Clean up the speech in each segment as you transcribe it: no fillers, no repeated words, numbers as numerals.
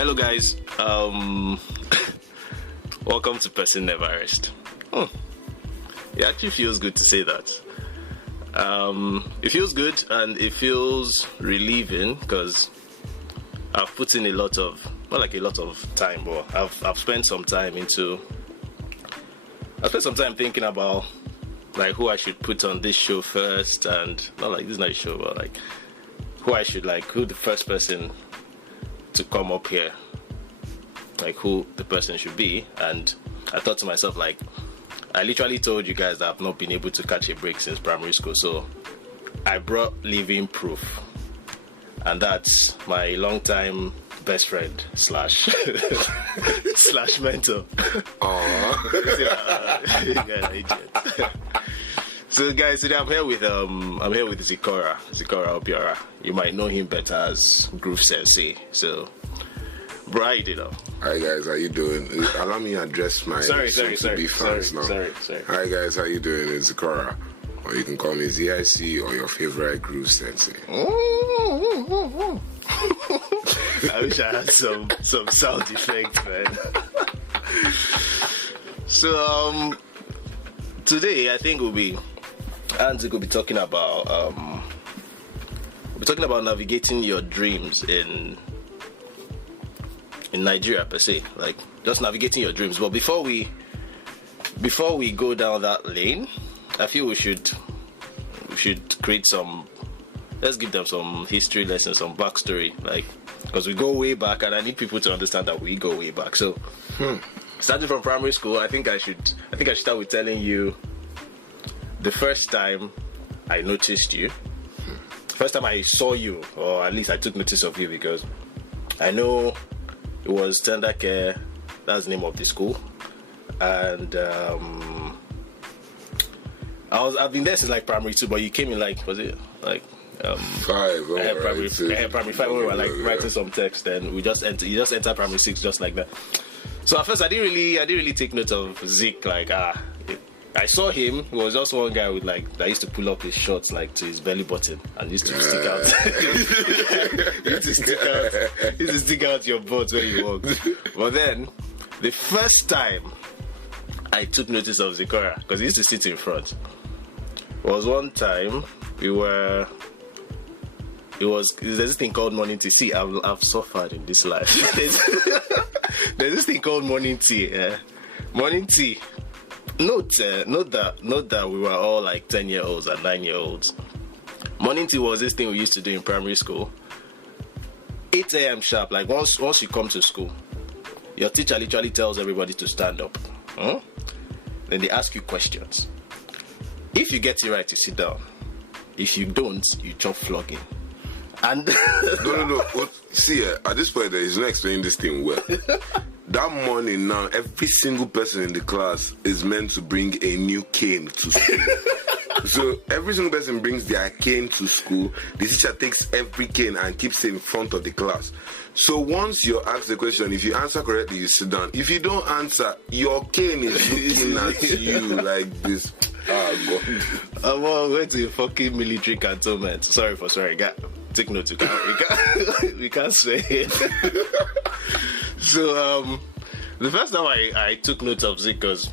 Hello guys, welcome to Person Never Rest. It actually feels good to say that. It feels good and it feels relieving because I've put in a lot of, not like a lot of time, but I've spent some time thinking about like who I should put on this show first, and not like this is not a show, but like who the first person to come up here, like who the person should be. And I thought to myself, like, I literally told you guys that I've not been able to catch a break since primary school, so I brought living proof, and that's my longtime best friend slash mentor. So guys, today I'm here with Zikorah. Zikorah Obiora. You might know him better as Groove Sensei. So, bro, how you doing now? Hi guys, how you doing? Allow me to address my Sorry. Hi guys, how you doing? It's Zikorah, or you can call me ZIC or your favorite Groove Sensei. I wish I had some sound effects, man. So today I think we'll be talking about navigating your dreams in Nigeria per se, like just navigating your dreams. But before we go down that lane, I feel we should create let's give them some history lessons, some backstory, like, because we go way back, and I need people to understand that we go way back. So starting from primary school, I think I should start with telling you the first time I noticed you, first time I saw you, or at least I took notice of you, because I know it was Tender Care, that's the name of the school, and I've been there since like primary 2, but you came in like, was it like 5? I had primary 5 when we were like writing some text, and you just enter primary 6 just like that. So at first I didn't really take note of Zik, like I saw him. He was just one guy with like that used to pull up his shorts like to his belly button and used to stick out. used to stick out your butt when you walk. But then the first time I took notice of Zikorah, because he used to sit in front, was one time there's this thing called morning tea. See, I've suffered in this life. There's this thing called morning tea. Morning tea. Note that we were all like 10-year-olds and 9-year-olds. Morning tea was this thing we used to do in primary school. 8 a.m. sharp. Like once you come to school, your teacher literally tells everybody to stand up. Then they ask you questions. If you get it right, you sit down. If you don't, you chop flogging. And No. See, at this point, he's not explaining this thing well. That morning now, every single person in the class is meant to bring a new cane to school. So every single person brings their cane to school. The teacher takes every cane and keeps it in front of the class. So once you're asked the question, if you answer correctly, you sit down. If you don't answer, your cane is looking at you like this. I'm going to a fucking military cantonment. Sorry, guy. Take note. We can't say it. So the first time I took note of Zik, because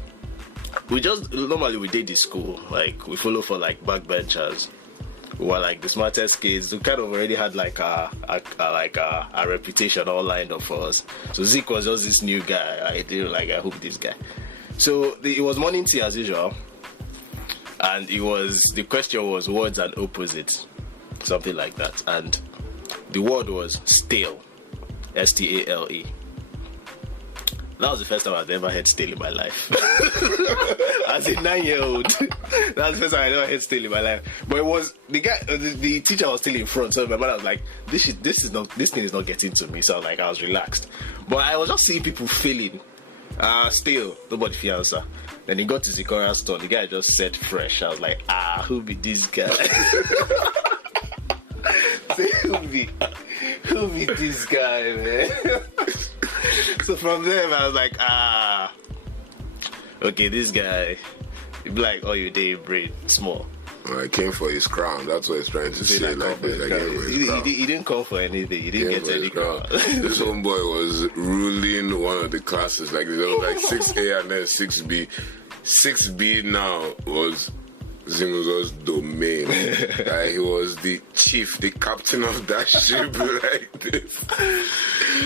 we did this school, like we follow for like backbenchers. We were like the smartest kids. We kind of already had like a reputation all lined up for us. So Zik was just this new guy. I hope this guy. So it was morning tea as usual, and the question was words and opposites, something like that, and the word was stale, stale. That was the first time I've ever heard stale in my life. As a 9-year-old, that was the first time I ever heard stale in my life. But it was the teacher was still in front, so my mother was like, this thing is not getting to me. So I was relaxed. But I was just seeing people failing. Still, nobody fit answer. Then he got to Zikorah's turn. The guy just said fresh. I was like, who be this guy? Who be this guy, man? So from there, I was like, okay, this guy, he be like, oh, you day brain small. I came for his crown. That's what he's trying to say. Like this. I came for his crown. He didn't come for anything. He didn't get any crown. This homeboy was ruling one of the classes. Like there was like 6A and then 6B. 6B now was Zimuzo's domain. Like he was the chief, the captain of that ship. Like this.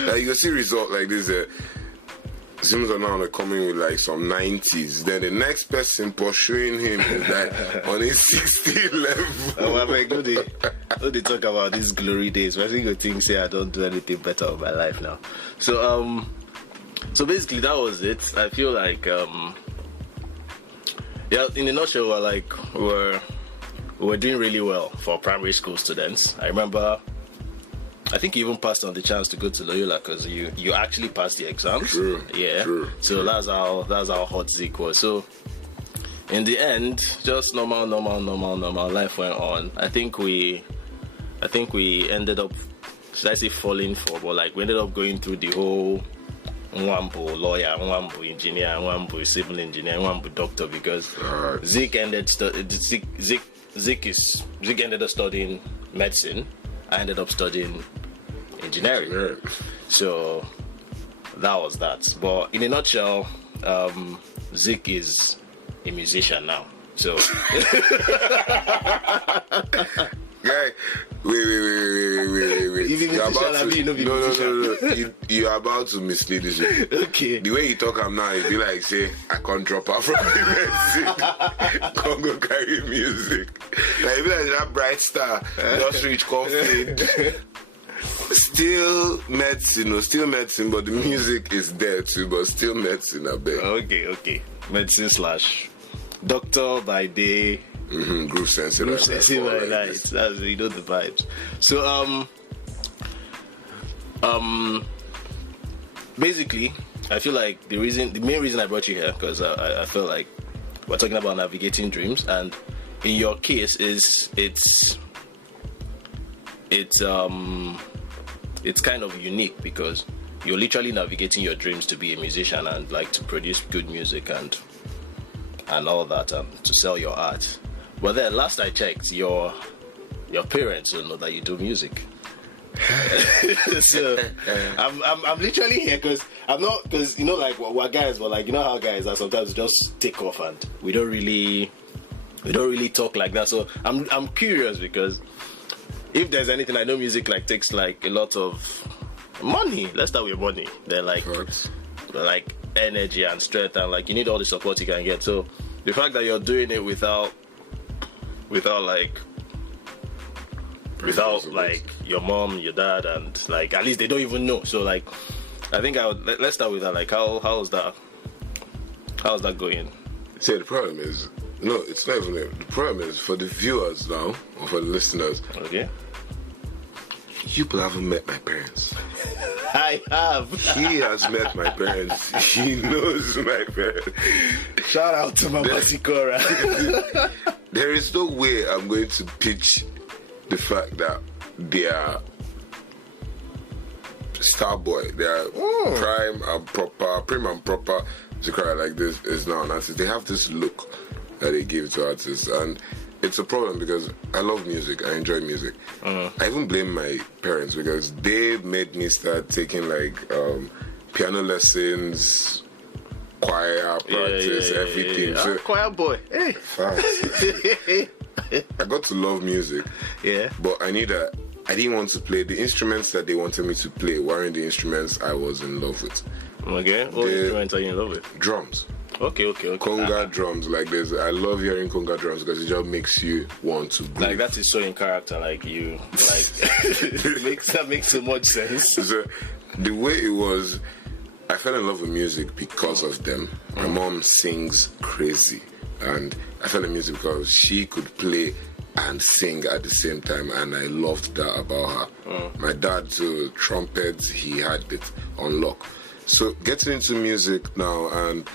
Like you see result like this. Zimuzo now coming with like some 90s. Then the next person pursuing him is like on his 60 level. Oh, I'm like, no, they talk about these glory days. But I think you think say I don't do anything better with my life now. So basically that was it. I feel like yeah, in a nutshell, we're doing really well for primary school students. I remember, I think you even passed on the chance to go to Loyola because you actually passed the exams. True. Yeah. True. So that's how hot Zik was. So in the end, just normal life went on. I think we ended up, should I say falling for, but like we ended up going through the whole Nwambu lawyer, Nwambu engineer, Nwambu civil engineer, Nwambu doctor, because Zik ended up studying medicine. I ended up studying engineering. So that was that. But in a nutshell, Zik is a musician now. So Guy, wait. No. You're about to mislead this. Okay. The way you talk am now, it be like say I can't drop out from the music. Can't go carry music. Like it be like that bright star, just reach conflict. Still medicine, but the music is there too, but still medicine, I bet. Okay. Medicine / doctor by day. Group sensing by night. That's you know the vibes. So basically, I feel like the main reason I brought you here because I feel like we're talking about navigating dreams, and in your case it's kind of unique because you're literally navigating your dreams to be a musician and like to produce good music and all that, to sell your art. But then last I checked, your parents don't know that you do music. So I'm literally here because you know, like we're guys, but like you know how guys are sometimes just take off and we don't really talk like that. So I'm curious because if there's anything, I know music like takes like a lot of money. Let's start with money. They're like energy and strength, and like you need all the support you can get. So the fact that you're doing it without like your mom, your dad, and like at least they don't even know. So like I think let's start with that. Like how's that going? See, the problem is it's not even it. The problem is for the viewers now or for the listeners. Okay. You people haven't met my parents. I have. He has met my parents. He knows my parents. Shout out to my Zikorah. There is no way I'm going to pitch the fact that they are star boy. They are prim and proper Zikorah like this is now an artist. They have this look that they give to artists, and it's a problem because I love music. I enjoy music. I even blame my parents because they made me start taking like piano lessons, choir practice, everything. So, choir boy. Hey. Fast. I got to love music. Yeah. But I didn't want to play the instruments that they wanted me to play weren't the instruments I was in love with. Okay. What instruments are you in love with? Drums. Okay. Conga drums, like this. I love hearing conga drums because it just makes you want to breathe. Like that is so in character, like you, like that makes so much sense. So the way it was, I fell in love with music because of them. My mom sings crazy, and I fell in music because she could play and sing at the same time, and I loved that about her. My dad too, trumpet, he had it on lock. So getting into music now, and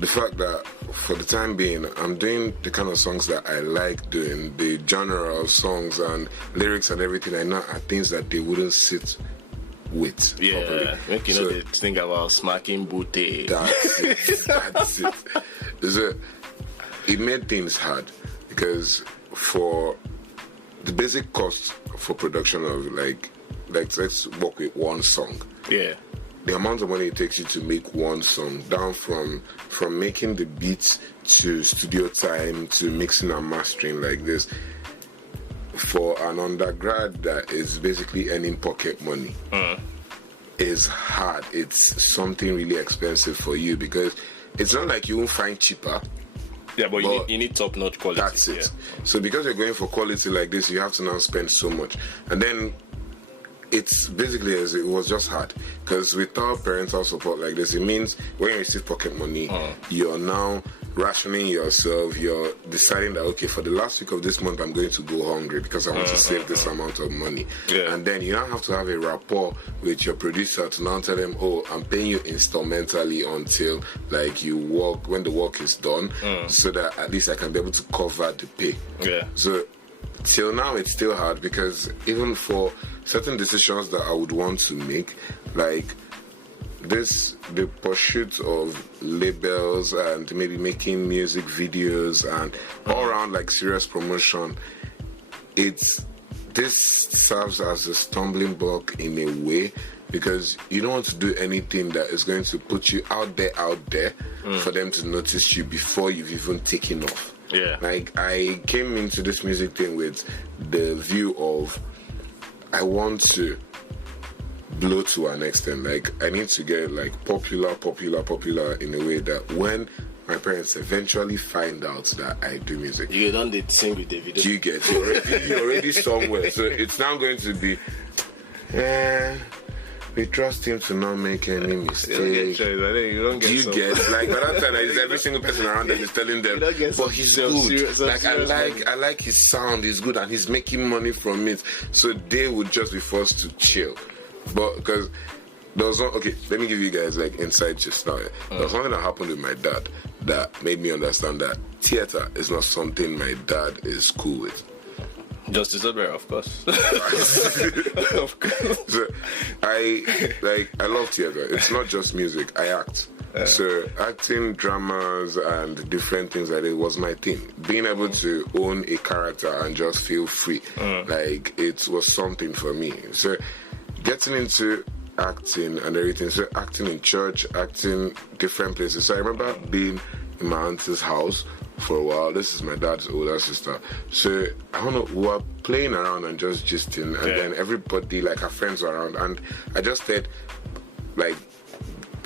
the fact that for the time being I'm doing the kind of songs that I like doing, the genre of songs and lyrics and everything I know are things that they wouldn't sit with properly. Make you know they think about smacking booty. That's it. So it made things hard because for the basic cost for production of like let's work with one song. Yeah. The amount of money it takes you to make one song, down from making the beats to studio time to mixing and mastering like this, for an undergrad that is basically earning pocket money, is hard. It's something really expensive for you, because it's not like you won't find cheaper. Yeah, but you need top-notch quality. That's it. Yeah. So because you're going for quality like this, you have to now spend so much. And then it's basically, as it was just hard, because without parental support like this, it means when you receive pocket money, you're now rationing yourself. You're deciding that, okay, for the last week of this month, I'm going to go hungry because I want to save this amount of money. Yeah. And then you now have to have a rapport with your producer to now tell them, oh, I'm paying you instrumentally until like you work, when the work is done, so that at least I can be able to cover the pay. Yeah. So till now it's still hard, because even for certain decisions that I would want to make, like the pursuit of labels and maybe making music videos and all around like serious promotion, this serves as a stumbling block in a way, because you don't want to do anything that is going to put you out there for them to notice you before you've even taken off. Yeah. Like, I came into this music thing with the view of, I want to blow to an extent. Like, I need to get like popular in a way that when my parents eventually find out that I do music, You don't need to sing with the video. you get you're already somewhere. So it's now going to be, we trust him to not make any mistake. You don't get You some- get like by that time, it's every single person around them is telling them, You don't get but some he's serious- good. Like serious I like his sound. He's good and he's making money from it. So they would just be forced to chill. But because there was one, okay, let me give you guys like insight just now. There was something that happened with my dad that made me understand that theater is not something my dad is cool with. Justice Odwell, of course. Of course. So I love theater. It's not just music. I act. So acting, dramas, and different things like that was my thing. Being able to own a character and just feel free, like it was something for me. So getting into acting and everything. So acting in church, acting different places. So I remember being in my auntie's house for a while. This is my dad's older sister. So I don't know, we were playing around and just gisting, and then everybody, like her friends were around, and I just said, like,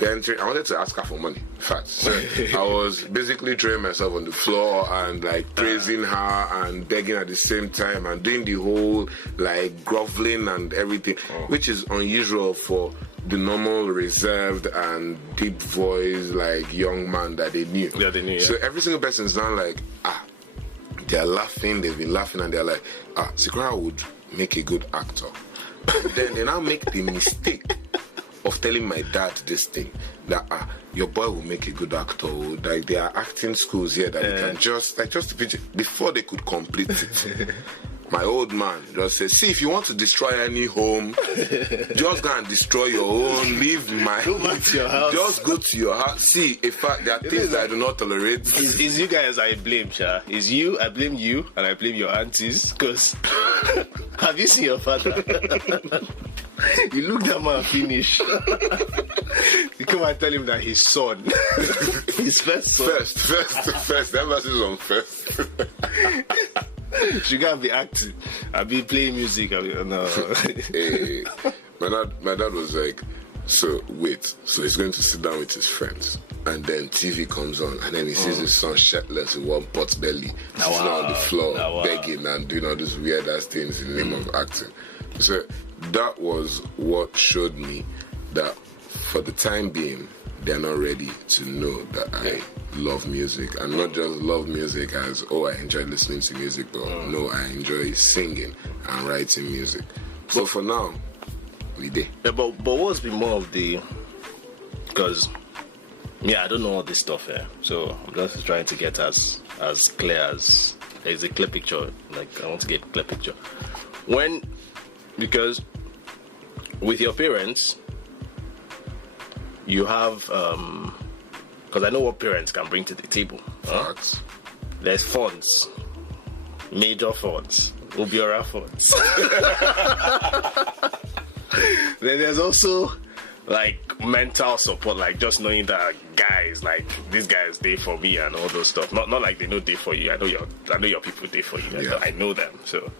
I wanted to ask her for money. In fact, so I was basically throwing myself on the floor and like praising her and begging at the same time and doing the whole like groveling and everything, which is unusual for the normal reserved and deep voice like young man that they knew. Yeah, they knew. Yeah. So every single person is now like, they're laughing, they've been laughing, and they're like, Zikorah would make a good actor. And then they now make the mistake of telling my dad this thing, that your boy will make a good actor. Like, there are acting schools here that you can just to picture before they could complete it. My old man just said, see, if you want to destroy any home, just go and destroy your own. Leave my Go back to your house. Just go to your house. See, in fact, there are things that I do not tolerate. It's you guys I blame, Sha. It's you, I blame you, and I blame your aunties. Because have you seen your father? You look that man finish. You come and tell him that his son, his first son. First. The emphasis on first. She can't be acting. I'll be playing music. No. Hey, my dad was like, so wait, so he's going to sit down with his friends, and then TV comes on, and then he sees his son shirtless with one pot belly, sitting on the floor, begging and doing all these weird ass things in the name of acting. So that was what showed me that for the time being, they're not ready to know that I love music, and not just love music as, I enjoy listening to music, but no, I enjoy singing and writing music. So for now, we did. Yeah, but what's been more of the, because I don't know all this stuff here, so I'm just trying to get as clear as there's a clear picture. Like, I want to get a clear picture because with your parents, you have because I know what parents can bring to the table. Facts. There's funds. major funds, Obiora funds. Then there's also like mental support, like just knowing that guys, like these guys, they for me and all those stuff. Not like they know they for you. I know your people they for you. I know them. So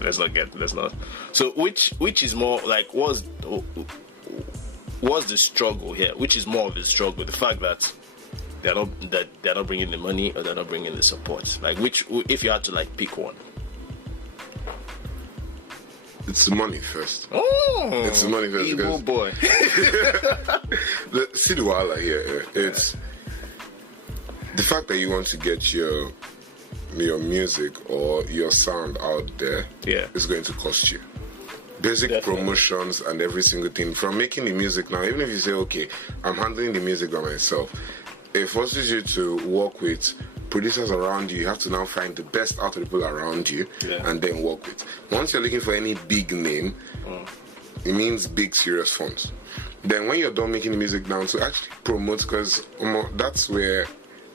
let's not. So which is more like what's the struggle here? Which is more of the struggle? The fact that they're not bringing the money or they're not bringing the support. Like which, if you had to like pick one. It's the money first. Oh, it's the money first. Evil boy. See the wahala here. It's the fact that you want to get your music or your sound out there. Yeah, is going to cost you. Basic promotions and every single thing. From making the music now, even if you say, okay, I'm handling the music by myself, it forces you to work with producers around you. You have to now find the best out of the people around you and then work with. Once you're looking for any big name, it means big serious funds. Then when you're done making the music now, to actually promote, because that's where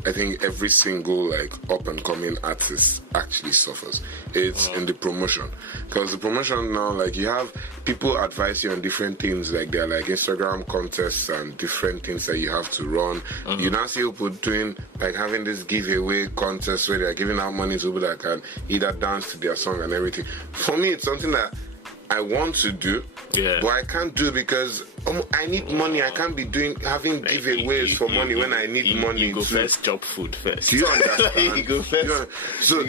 I think every single like up and coming artist actually suffers. It's in the promotion, because the promotion now, like you have people advise you on different things, like they're like Instagram contests and different things that you have to run. You now see people doing like having this giveaway contest where they're giving out money to people that can either dance to their song and everything. For me, it's something that I want to do, but I can't do because I need money. I can't be having like giveaways for money when I need money. You go first, chop food first. Do you understand? You go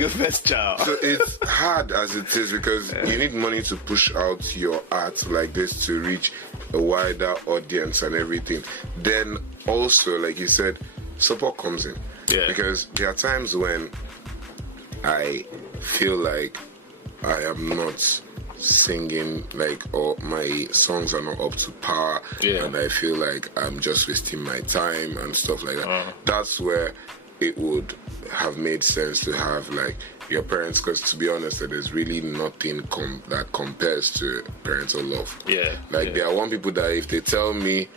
first, child. So it's hard as it is because you need money to push out your art like this to reach a wider audience and everything. Then also, like you said, support comes in. Yeah. Because there are times when I feel like I am not singing, like, or my songs are not up to par, and I feel like I'm just wasting my time and stuff like that. That's where it would have made sense to have like your parents, because to be honest, there's really nothing that compares to parental love. There are one people that if they tell me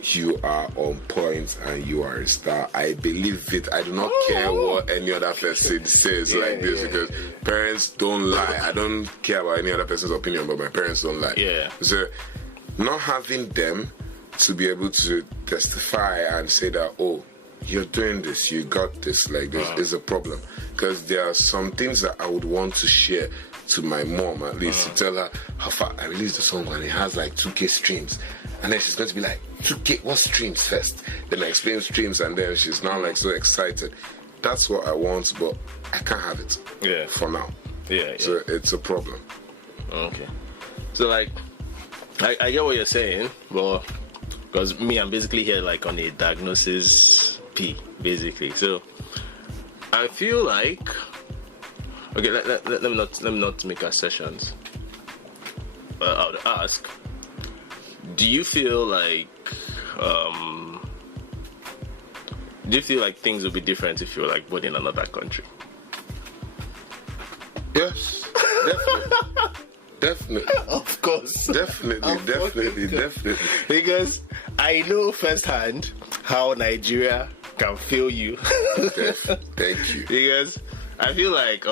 you are on point and you are a star, I believe it. I do not care what any other person says because parents don't lie. I don't care about any other person's opinion, but my parents don't lie. So not having them to be able to testify and say that, oh, you're doing this, you got this, like this is a problem. Because there are some things that I would want to share to my mom, at least, to tell her how far I released the song and it has like 2K streams. And then she's going to be like, 2K, what streams first? Then I explain streams and then she's now like so excited. That's what I want, but I can't have it for now. So it's a problem. Okay. So like, I get what you're saying, but because me, I'm basically here like on a diagnosis P, basically. So I feel like, okay, let me not make assertions. I would ask, do you feel like things would be different if you were like born in another country? Yes, definitely. Of course. Definitely. Because I know firsthand how Nigeria can fail you. Thank you. Because I feel like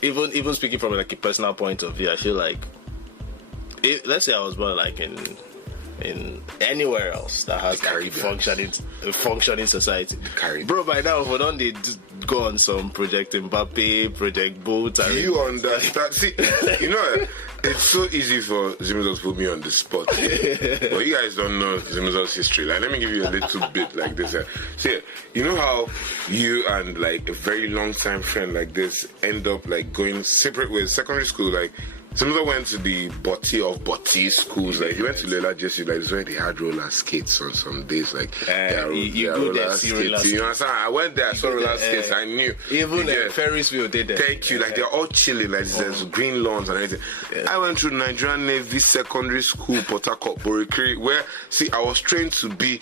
even speaking from like a personal point of view, I feel like let's say I was born like in anywhere else that has like a functioning society. Bro, by now we don't need to go on some Project Mbappe, Project Boat. Do you understand? See, you know, it's so easy for Zimizo to put me on the spot. But you guys don't know Zimizo's history. Like, let me give you a little bit like this. See, you know how you and like a very long time friend like this end up like going separate ways. Secondary school, like Zimizo went to the Botti of Botti schools. Like he went to Lela Jesse, like it's where they had roller skates on some days. Like you go there, see roller skates. You understand? I went there, I saw roller skates. I knew. Even Ferris wheel did that. Thank you. Like they're all chilling. Like there's green lawns and everything. I went through Nigerian Navy Secondary School, Port Harcourt, Borikiri, where I was trained to be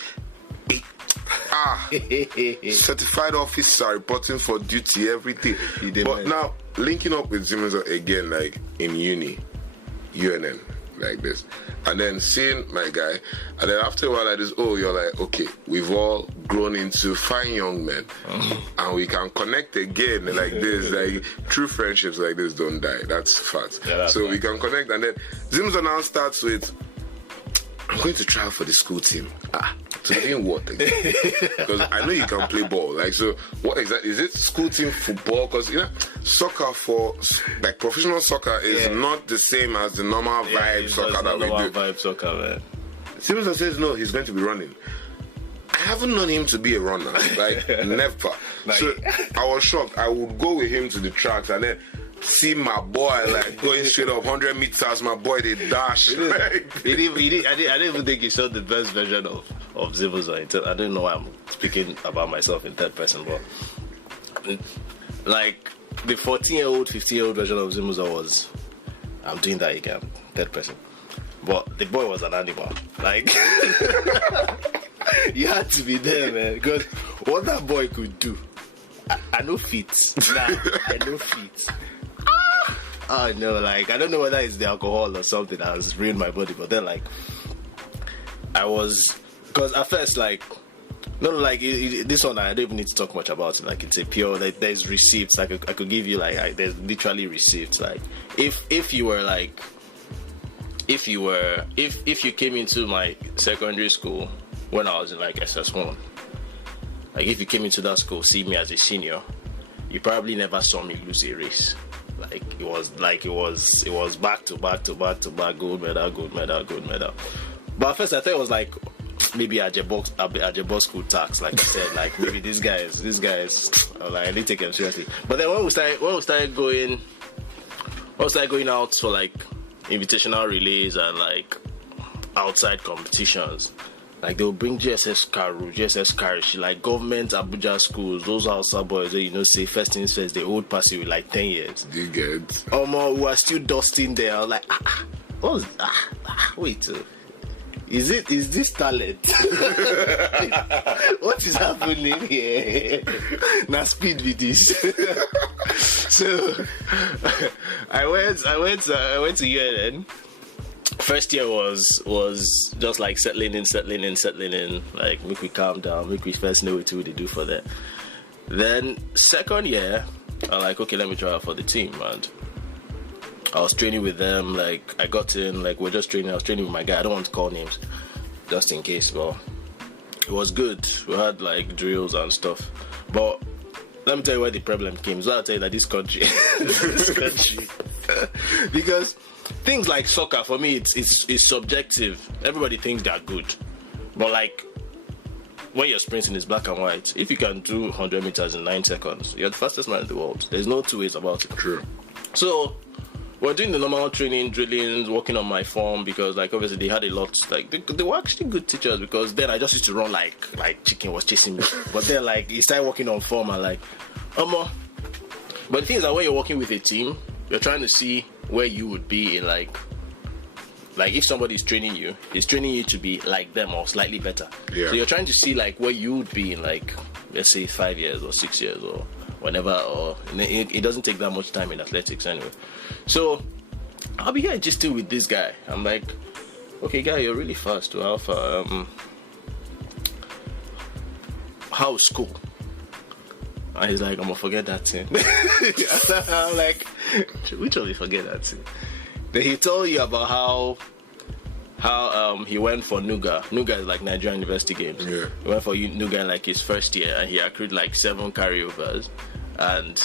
certified officer reporting for duty, everything. But now linking up with Zimizo again, like in uni, UNN, like this. And then seeing my guy, and then after a while like this, you're like, okay, we've all grown into fine young men, and we can connect again like this. Like true friendships like this don't die. That's fact. Yeah, so we can connect, and then Zimzo now starts with, I'm going to try for the school team. So doing what exactly? Because I know you can play ball. Like, so what exactly is it? School team football? Because soccer like professional soccer is not the same as the normal vibe soccer that we do. Normal vibe soccer, man. Simpson says no, he's going to be running. I haven't known him to be a runner, like never. So I was shocked. I would go with him to the tracks and then see my boy like going straight up 100 meters. My boy they dash. I didn't even think he showed the best version of Zikorah. I don't know why I'm speaking about myself in third person, but like the 14-year-old, 15-year-old version of Zikorah was, I'm doing that again, third person. But the boy was an animal. Like you had to be there, man, because what that boy could do, I know fit. I know fit. Oh no, like I don't know whether it's the alcohol or something that has ruined my body, but then like because at first like this one I don't even need to talk much about it. Like it's a pure, like there's receipts. Like I could give you there's literally receipts. Like if you came into my secondary school when I was in like SS1, like if you came into that school, see me as a senior, you probably never saw me lose a race. It was back to back gold medal. But at first I thought it was like maybe Ajebo school tax, like I said, like maybe these guys, like I didn't take them seriously. But then when we started going out for like invitational relays and like outside competitions, like they'll bring GSS Karu, like government Abuja schools, those outside boys that say first things first, they old pass you with like 10 years. You get we are still dusting there. I was like, what was wait, is this talent? What is happening here? Now speed with this. So I went to UNN. First year was just like settling in, like make we calm down, make we first know what they do for that. Then second year, I'm like, okay, let me try out for the team, and I was training with them. Like I got in, like we're just training. I was training with my guy. I don't want to call names, just in case. But it was good. We had like drills and stuff. But let me tell you where the problem came. So I'll tell you that this country, because things like soccer for me, it's subjective. Everybody thinks they're good, but like when you're sprinting, it's black and white. If you can do 100 meters in 9 seconds, you're the fastest man in the world. There's no two ways about it. True. So we're doing the normal training, drillings, working on my form, because like obviously they had a lot. Like they were actually good teachers, because then I just used to run like chicken was chasing me. But then like he started working on form and like but the thing is that when you're working with a team, you're trying to see where you would be in like if somebody is training you, he's training you to be like them or slightly better. Yeah. So you're trying to see like where you would be in like, let's say 5 years or 6 years or whenever, or it doesn't take that much time in athletics anyway. So I'll be here just still with this guy. I'm like, okay guy, you're really fast to Alpha. How's school? And he's like, I'm gonna forget that thing. I'm like, which one you forget that thing? Then he told you about how he went for Nuga. Nuga is like Nigerian University Games. Yeah. He went for Nuga in like his first year, and he accrued like 7 carryovers. And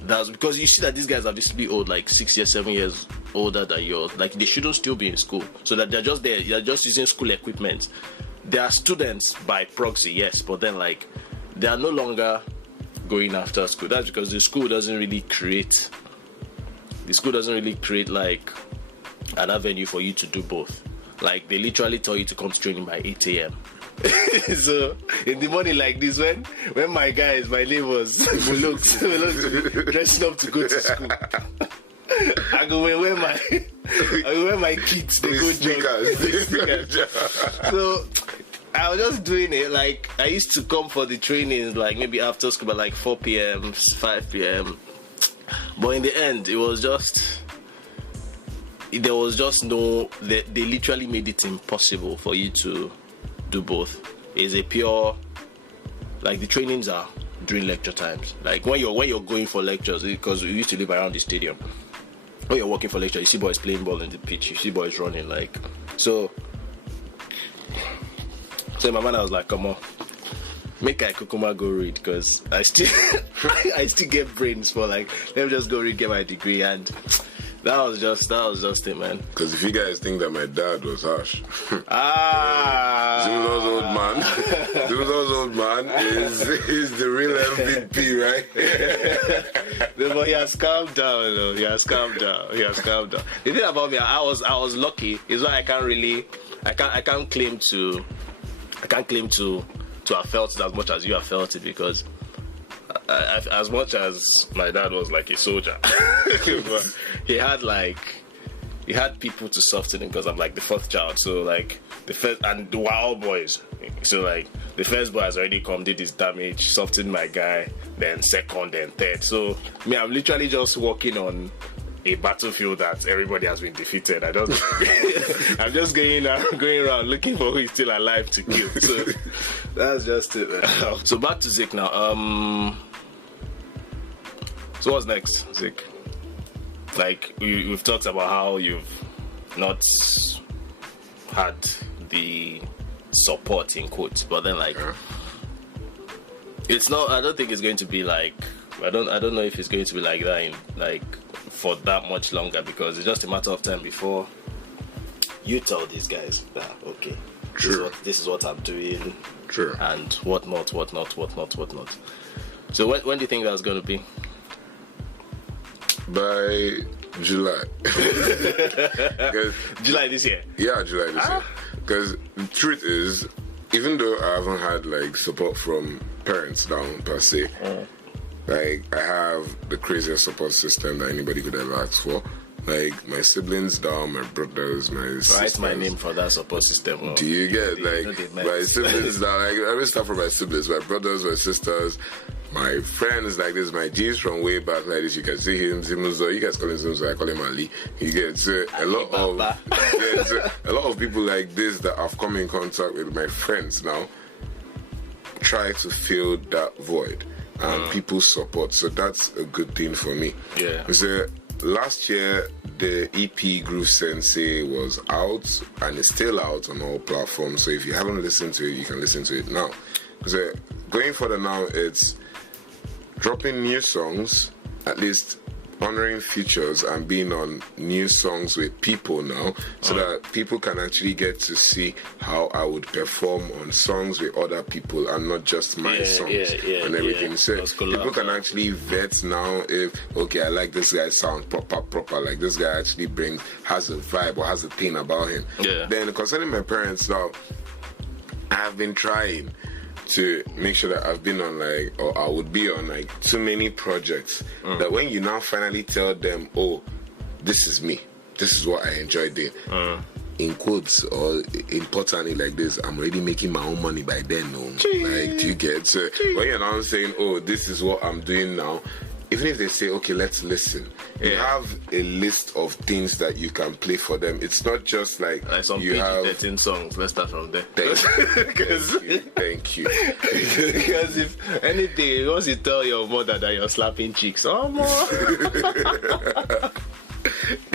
that's because you see that these guys are visibly old, like 6 years, 7 years older than yours. Like they shouldn't still be in school, so that they're just there. They're just using school equipment. They are students by proxy, yes, but then like they are no longer going after school. That's because the school doesn't really create like an avenue for you to do both. Like they literally tell you to come to training by 8 a.m. So in the morning like this, when my guys, my neighbors will look dressing up to go to school, I go wear my kits, they go jog. So I was just doing it. Like I used to come for the trainings like maybe after school, but like 4 p.m., 5 p.m. But in the end, it was just there was just no. They literally made it impossible for you to do both. It's a pure, like, the trainings are during lecture times. Like when you're going for lectures, because we used to live around the stadium. When you're working for lecture, you see boys playing ball in the pitch, you see boys running, like, so in my mind I was like, come on, make I Kukuma go read, because I still I still get brains for, like, let me just go read, get my degree. And that was just it, man. Because if you guys think that my dad was harsh, Zimuzo's old man is the real MVP, right? No, but he has calmed down, though. He has calmed down. The thing about me, I was lucky. Is why I can't claim to have felt it as much as you have felt it, because as much as my dad was like a soldier, but he had people to soften him, because I'm like the fourth child. So like the first, and we're all boys. So like the first boy has already come, did his damage, softened my guy, then second, then third. So me, I'm literally just walking on a battlefield that everybody has been defeated. I'm just going around looking for who is still alive to kill. So that's just it, man. So back to Zik now. So what's next, Zik? Like, we've talked about how you've not had the support in quotes, but then like, it's not. I don't think it's going to be like. I don't know if it's going to be like that in, like, for that much longer, because it's just a matter of time before you tell these guys that, okay, this is what I'm doing, and whatnot. So when do you think that's going to be? By July. July this year? Yeah, July this year. Because the truth is, even though I haven't had like support from parents down per se, like, I have the craziest support system that anybody could ever ask for. Like, my siblings down, my brothers, my sisters. Write my name for that support system. Do you get, like, my siblings down? Like, I will start from my siblings, my brothers, my sisters, my friends, like this, my G's from way back, like this. You can see him, Zimuzo. You guys call him Zimuzo, I call him Ali. You get a lot of people like this that I've come in contact with, my friends now, try to fill that void. And people support, so that's a good thing for me. Yeah. So last year the EP Groove Sensei was out, and it's still out on all platforms. So if you haven't listened to it, you can listen to it now. So going further now, it's dropping new songs, at least honoring features and being on new songs with people now, so that people can actually get to see how I would perform on songs with other people and not just my songs and everything. So people can actually vet now if, okay, I like this guy's sound proper, like this guy actually has a vibe or has a thing about him. Then concerning my parents now, I have been trying to make sure that I've been on, like, or I would be on, like, too many projects that when you now finally tell them, oh, this is me, this is what I enjoy doing, in quotes, or importantly like this, I'm already making my own money by then. Like, do you get? So when you're now saying, oh, this is what I'm doing now, even if they say, okay, let's listen, you have a list of things that you can play for them. It's not just like some you have 13 songs. Let's start from there. Thank you. Because if anything, once you tell your mother that you're slapping chicks, oh,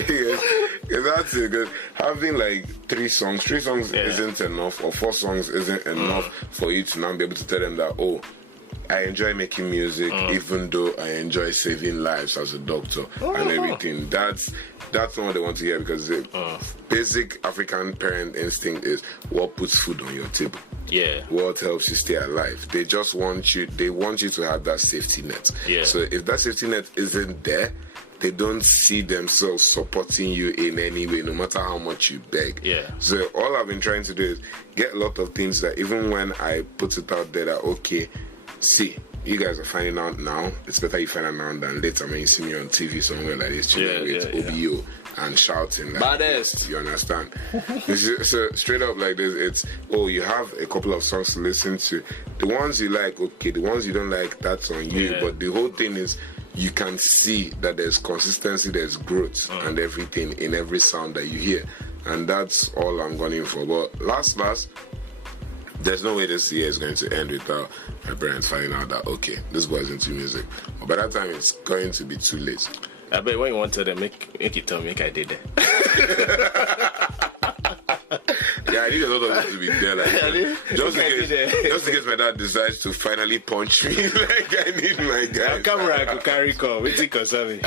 Yes, that's it. Because having like three songs isn't enough, or 4 songs isn't enough for you to now be able to tell them that, oh, I enjoy making music, even though I enjoy saving lives as a doctor and everything. That's not what they want to hear, because the basic African parent instinct is what puts food on your table. What helps you stay alive. They just want you to have that safety net. So if that safety net isn't there, they don't see themselves supporting you in any way, no matter how much you beg. So all I've been trying to do is get a lot of things that even when I put it out there that, okay, see, you guys are finding out now. It's better you find out now than later when you see me on TV somewhere like this, chilling with OBO and shouting like baddest. You understand? So straight up like this, it's, oh, you have a couple of songs to listen to. The ones you like, okay. The ones you don't like, that's on you. But the whole thing is, you can see that there's consistency, there's growth, and everything in every sound that you hear. And that's all I'm gunning for. But last, there's no way this year is going to end without my parents finding out that, okay, this boy's into music. But by that time, it's going to be too late. I bet when you want to make it tell me, I did it. Yeah, I need a lot of them to be there. Like, just in case my dad decides to finally punch me, like I need my guy. Camera could carry call. We think of something.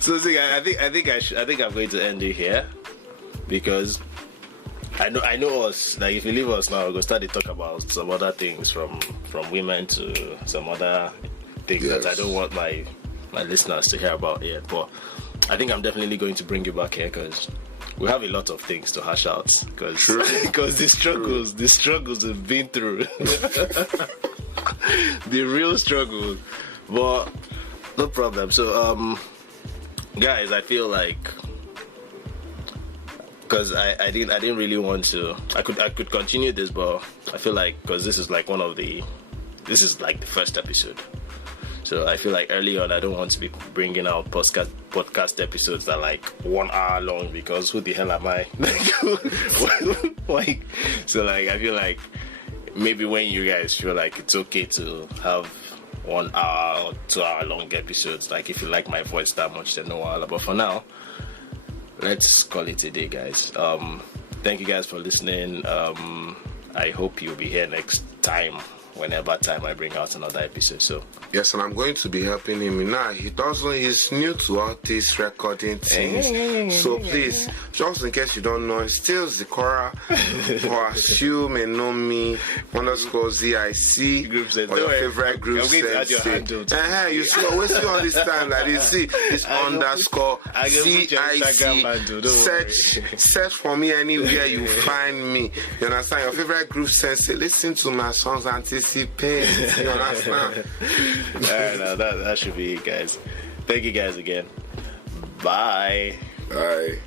So see, I think I'm going to end it here because I know us. Like if you leave us now, we're gonna start to talk about some other things from women to some other things that I don't want my listeners to hear about yet. But I think I'm definitely going to bring you back here because we have a lot of things to hash out because the struggles we've been through, the real struggles. But no problem. So guys, I feel like because I didn't really want to. I could continue this, but I feel like because this is like the first episode. So I feel like early on, I don't want to be bringing out podcast episodes that are like 1 hour long because who the hell am I? Like, so like I feel like maybe when you guys feel like it's okay to have 1 hour or 2 hour long episodes, like if you like my voice that much, then no wala. But for now, let's call it a day, guys. Thank you guys for listening. I hope you'll be here next time. Whenever time I bring out another episode. So yes, and I'm going to be helping him now. He's new to all these recording things. So please, just in case you don't know, it's still Zikorah, or as you may know me, _ZIC, or your favorite group sense. You see, always see on this time that you see it's _ZIC. Search for me anywhere you find me. You understand? Your favorite group sense. Listen to my songs and you understand? That should be it, guys. Thank you guys again. Bye. Bye.